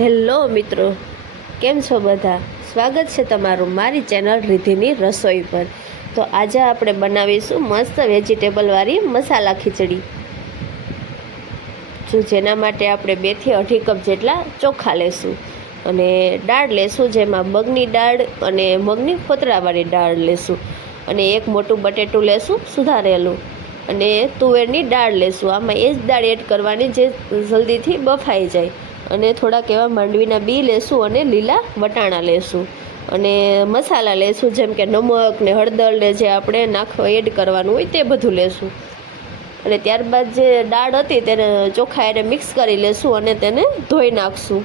Hello મિત્રો, કેમ છો બધા? સ્વાગત છે તમારું મારી ચેનલ રિદ્ધિની રસોઈ પર. તો આજે આપણે બનાવીશું મસ્ત વેજીટેબલવાળી મસાલા ખીચડી. જેના માટે આપણે 2 થી 2.5 કપ જેટલા ચોખા લેશું અને દાળ લેશું, જેમાં મગની દાળ અને મગની ફોતરાવાળી દાળ લેશું, અને એક મોટું બટેટું લેશું સુધારેલું, અને તુવેરની દાળ લેશું. આમાં એ જ દાળ એડ કરવાની જે જલ્દીથી બફાઈ જાય. અને થોડાક એવા માંડવીના બી લેશું અને લીલા વટાણા લેશું, અને મસાલા લેશું જેમ કે નમક ને હળદર ને જે આપણે એડ કરવાનું હોય તે બધું લેશું. અને ત્યારબાદ જે દાળ હતી તેને ચોખા એને મિક્સ કરી લેશું અને તેને ધોઈ નાખશું.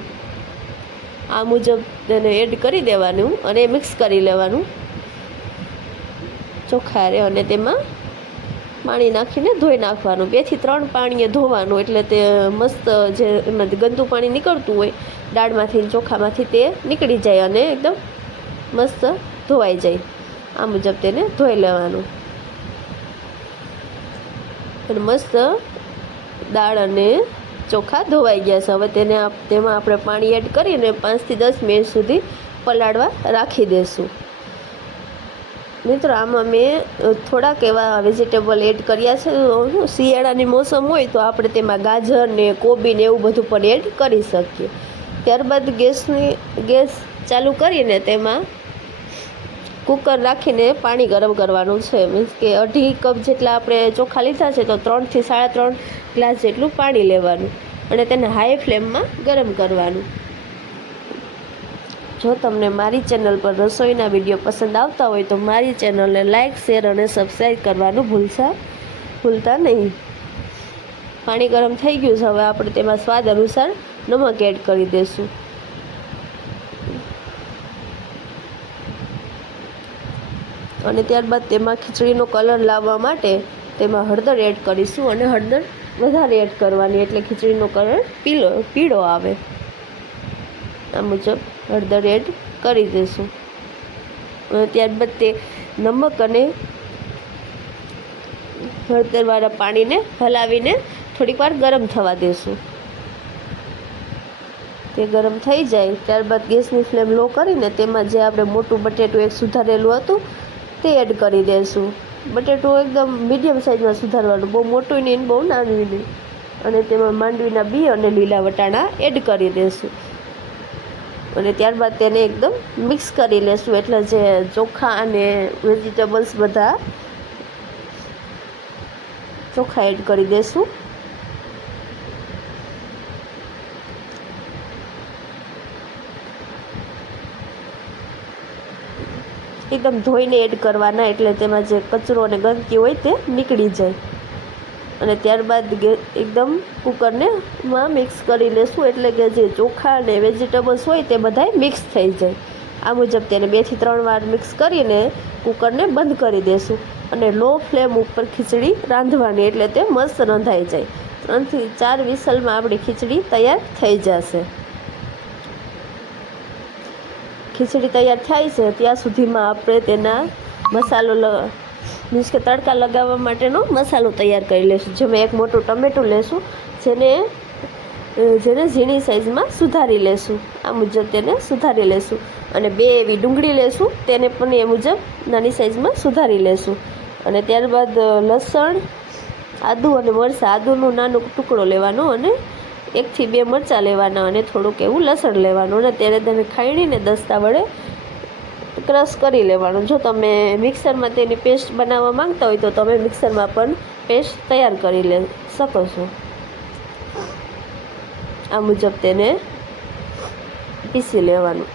આ મુજબ તેને એડ કરી દેવાનું અને મિક્સ કરી લેવાનું ચોખા રે, અને તેમાં પાણી નાખીને ધોઈ નાખવાનું. 2 થી 3 પાણીએ ધોવાનું, એટલે તે મસ્ત જે એમાંથી ગંદુ પાણી નીકળતું હોય દાળમાંથી ચોખામાંથી તે નીકળી જાય અને એકદમ મસ્ત ધોવાઈ જાય. આ મુજબ તેને ધોઈ લેવાનું. અને મસ્ત દાળ અને ચોખા ધોવાઈ ગયા છે. હવે તેમાં આપણે પાણી એડ કરીને 5 થી 10 મિનિટ સુધી પલાળવા રાખી દઈશું. મિત્રો, આમાં મેં થોડાક એવા વેજીટેબલ એડ કર્યા છે. શિયાળાની મોસમ હોય તો આપણે તેમાં ગાજર ને કોબી ને એવું બધું પણ એડ કરી શકીએ. ત્યારબાદ ગેસ ચાલુ કરીને તેમાં કુકર રાખીને પાણી ગરમ કરવાનું છે. મીન્સ કે 2.5 કપ જેટલા આપણે ચોખા લીધા છે તો 3 થી 3.5 ગ્લાસ જેટલું પાણી લેવાનું અને તેને હાઈ ફ્લેમમાં ગરમ કરવાનું. જો તમને મારી ચેનલ પર રસોઈના વિડીયો પસંદ આવતા હોય તો મારી ચેનલને લાઇક, શેર અને સબસ્ક્રાઈબ કરવાનું ભૂલતા નહીં. પાણી ગરમ થઈ ગયું છે. હવે આપણે તેમાં સ્વાદ અનુસાર નમક એડ કરી દઈશું. અને ત્યારબાદ તેમાં ખીચડીનો કલર લાવવા માટે તેમાં હળદર એડ કરીશું, અને હળદર વધારે એડ કરવાની એટલે ખીચડીનો કલર પીળો આવે. આ મુજબ હળદર એડ કરી દઈશું. અને ત્યારબાદ તે નમક અને હળદરવાળા પાણીને હલાવીને થોડીક વાર ગરમ થવા દઈશું. તે ગરમ થઈ જાય ત્યારબાદ ગેસની ફ્લેમ લો કરીને તેમાં જે આપણે મોટું બટેટું એક સુધારેલું હતું તે એડ કરી દઈશું. બટેટું એકદમ મીડિયમ સાઇઝમાં સુધારવાનું, બહુ મોટું નહીં બહુ નાનું નહીં. અને તેમાં માંડવીના બી અને લીલા વટાણા એડ કરી દઈશું. અને ત્યારબાદ તેને એકદમ મિક્સ કરી લેશું, એટલે જે ચોખા અને વેજીટેબલ્સ બધા ચોખા એડ કરી દઈશું. એકદમ ધોઈને એડ કરવાના, એટલે તેમાં જે કચરો અને ગંદકી હોય તે નીકળી જાય. અને ત્યારબાદ એકદમ કુકરને મિક્સ કરી લેશું, એટલે કે જે ચોખા અને વેજીટેબલ્સ હોય તે બધાય મિક્સ થઈ જાય. આ મુજબ તેને 2 થી 3 વાર મિક્સ કરીને કુકરને બંધ કરી દેશું. અને લો ફ્લેમ ઉપર ખીચડી રાંધવાની, એટલે તે મસ્ત રંધાઈ જાય. 3 થી 4 વિસલમાં આપણી ખીચડી તૈયાર થઈ જશે. ખીચડી તૈયાર થાય છે ત્યાં સુધીમાં આપણે તેના મસાલો મીન્સ કે તડકા લગાવવા માટેનો મસાલો તૈયાર કરી લઈશું. જેમાં એક મોટું ટમેટું લેશું, જેને ઝીણી સાઇઝમાં સુધારી લેશું. આ મુજબ તેને સુધારી લેશું. અને 2 એવી ડુંગળી લેશું, તેને પણ એ મુજબ નાની સાઇઝમાં સુધારી લેશું. અને ત્યારબાદ લસણ, આદું અને મરચાં, આદુનો નાનો ટુકડો લેવાનો, અને 1 થી 2 મરચાં લેવાના, અને થોડુંક એવું લસણ લેવાનું, અને તેને ખાયણીને દસ્તા વડે ક્રશ કરી લેવાનું. જો તમે મિક્સરમાં તેની પેસ્ટ બનાવવા માંગતા હોય તો તમે મિક્સરમાં પણ પેસ્ટ તૈયાર કરી શકો છો. આ મુજબ તેને પીસી લેવાનું.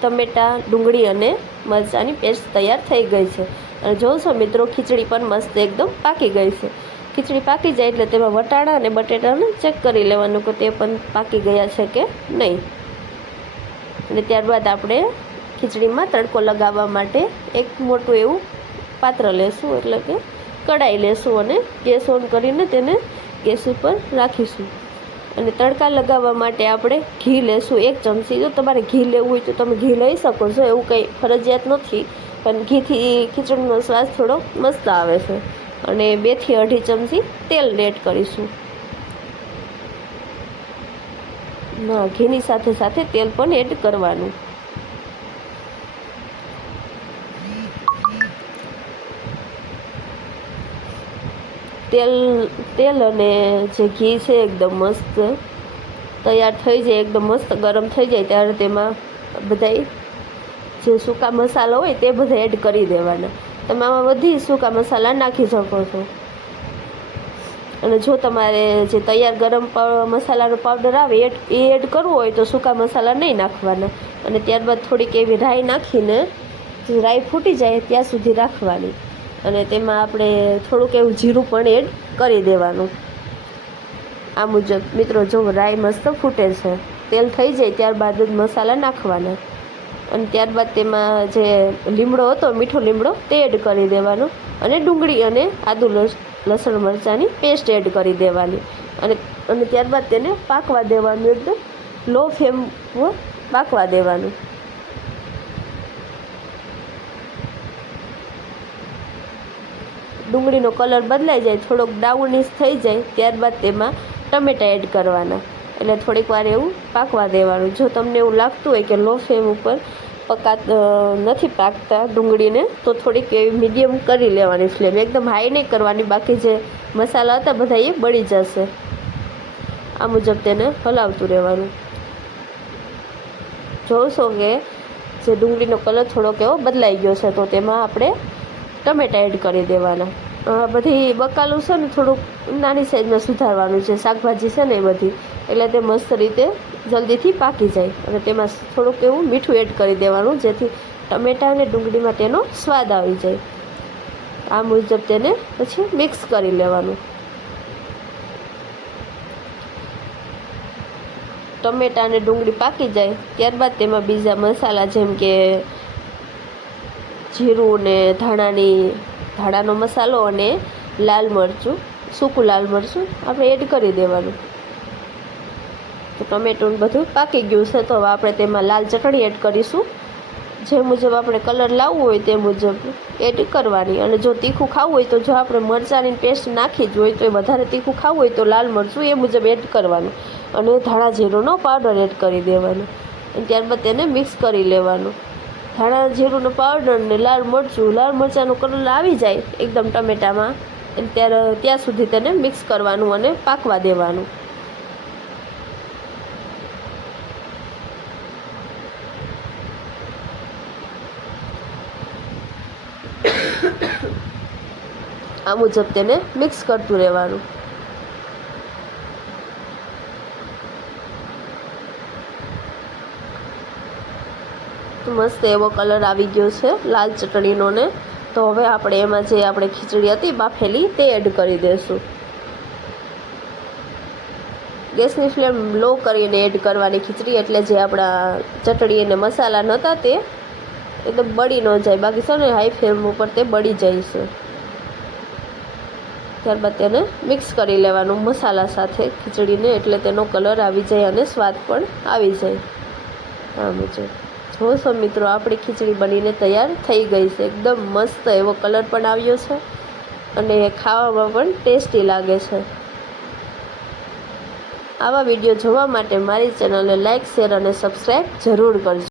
ટમેટાં, ડુંગળી અને મરચાંની પેસ્ટ તૈયાર થઈ ગઈ છે. અને જોશો મિત્રો, ખીચડી પણ મસ્ત એકદમ પાકી ગઈ છે. ખીચડી પાકી જાય એટલે તેમાં વટાણા અને બટેટાને ચેક કરી લેવાનું કે તે પણ પાકી ગયા છે કે નહીં. અને ત્યારબાદ આપણે ખીચડીમાં તડકો લગાવવા માટે એક મોટું એવું પાત્ર લેશું, એટલે કે કઢાઈ લેશું, અને ગેસ ઓન કરીને તેને ગેસ ઉપર રાખીશું. અને તડકા લગાવવા માટે આપણે ઘી લેશું 1 ચમચી. જો તમારે ઘી લેવું હોય તો તમે ઘી લઈ શકો છો, એવું કંઈ ફરજિયાત નથી, પણ ઘીથી ખીચડીનો સ્વાદ થોડો મસ્ત આવે છે. અને 2 થી 2.5 ચમચી તેલ એડ કરીશું. ના, ઘીની સાથે સાથે તેલ પણ એડ કરવાનું. તેલ અને જે ઘી છે એકદમ મસ્ત તૈયાર થઈ જાય, એકદમ મસ્ત ગરમ થઈ જાય ત્યારે તેમાં બધાય જે સૂકા મસાલા હોય તે બધા એડ કરી દેવાના. તમે આમાં બધી સૂકા મસાલા નાખી શકો છો. અને જો તમારે જે તૈયાર ગરમ મસાલાનો પાવડર આવે એ એડ કરવો હોય તો સૂકા મસાલા નહીં નાખવાના. અને ત્યારબાદ થોડીક એવી રાઈ નાખીને જે રાઈ ફૂટી જાય ત્યાં સુધી રાખવાની. અને તેમાં આપણે થોડુંક એવું જીરું પણ એડ કરી દેવાનું. આ મુજબ મિત્રો જો રાઈ મસ્ત ફૂટે છે, તેલ થઈ જાય ત્યારબાદ જ મસાલા નાખવાના. અને ત્યારબાદ તેમાં જે લીમડો હતો, મીઠો લીમડો, તે એડ કરી દેવાનો. અને ડુંગળી અને આદુ લસણ મરચાંની પેસ્ટ એડ કરી દેવાની. અને ત્યારબાદ તેને પાકવા દેવાનું, એકદમ લો ફ્લેમ પર પાકવા દેવાનું. ડુંગળીનો કલર બદલાઈ જાય, થોડોક બ્રાઉનિશ થઈ જાય ત્યારબાદ તેમાં ટમેટાં એડ કરવાના. એટલે થોડીક વાર એવું પાકવા દેવાનું. જો તમને એવું લાગતું હોય કે લો ફ્લેમ ઉપર નથી પાકતા ડુંગળીને, તો થોડીક એવી મીડિયમ કરી લેવાની ફ્લેમ, એકદમ હાઈ નહીં કરવાની, બાકી જે મસાલા હતા બધા એ બળી જશે. આ મુજબ તેને હલાવતું રહેવાનું. જોશો કે જે ડુંગળીનો કલર થોડોક એવો બદલાઈ ગયો છે, તો તેમાં આપણે ટમેટાં એડ કરી દેવાના. બધી બકાલું છે ને થોડુંક નાની સાઈઝમાં સુધારવાનું છે, શાકભાજી છે ને એ બધી, એટલે તે મસ્ત રીતે જલ્દીથી પાકી જાય. અને તેમાં થોડુંક એવું મીઠું એડ કરી દેવાનું, જેથી ટમેટાં અને ડુંગળીમાં તેનો સ્વાદ આવી જાય. આ મુજબ તેને પછી મિક્સ કરી લેવાનું. ટમેટાં અને ડુંગળી પાકી જાય ત્યારબાદ તેમાં બીજા મસાલા જેમ કે જીરું ને ધાણાનો મસાલો અને લાલ મરચું, સૂકું લાલ મરચું આપણે એડ કરી દેવાનું. તો ટમેટું બધું પાકી ગયું છે, તો હવે આપણે તેમાં લાલ ચટણી એડ કરીશું. જે મુજબ આપણે કલર લાવવું હોય તે મુજબ એડ કરવાની. અને જો તીખું ખાવું હોય તો જો આપણે મરચાંની પેસ્ટ નાખી જ હોય તો એ વધારે તીખું ખાવું હોય તો લાલ મરચું એ મુજબ એડ કરવાનું. અને ધાણા જીરુંનો પાવડર એડ કરી દેવાનો. અને ત્યારબાદ તેને મિક્સ કરી લેવાનું. ધાણા જીરુંનો પાવડર ને લાલ મરચાંનો કલર આવી જાય એકદમ ટમેટામાં, ત્યાં સુધી તેને મિક્સ કરવાનું અને પાકવા દેવાનું. આ મુજબ તેને મિક્સ કરતું રહેવાનું. તો મસ્ત એવો કલર આવી ગયો છે લાલ ચટણીનો ને. તો હવે આપણે એમાં જે આપણે ખીચડી હતી બાફેલી તે એડ કરી દઈશું. ગેસની ફ્લેમ લો કરીને એડ કરવાની ખીચડી, એટલે જે આપણા ચટણી અને મસાલા નહોતા તે એકદમ બળી ન જાય, બાકી છે ને હાઈ ફ્લેમ ઉપર તે બળી જાય છે. ત્યારબાદ તેને મિક્સ કરી લેવાનું મસાલા સાથે ખીચડીને, એટલે તેનો કલર આવી જાય અને સ્વાદ પણ આવી જાય. આ મુજબ જોશો મિત્રો આપણી ખીચડી બનીને તૈયાર થઈ ગઈ છે. એકદમ મસ્ત એવો કલર પણ આવ્યો છે અને ખાવામાં પણ ટેસ્ટી લાગે છે. આવા વિડીયો જોવા માટે મારી ચેનલને લાઇક, શેર અને સબસ્ક્રાઈબ જરૂર કરજો.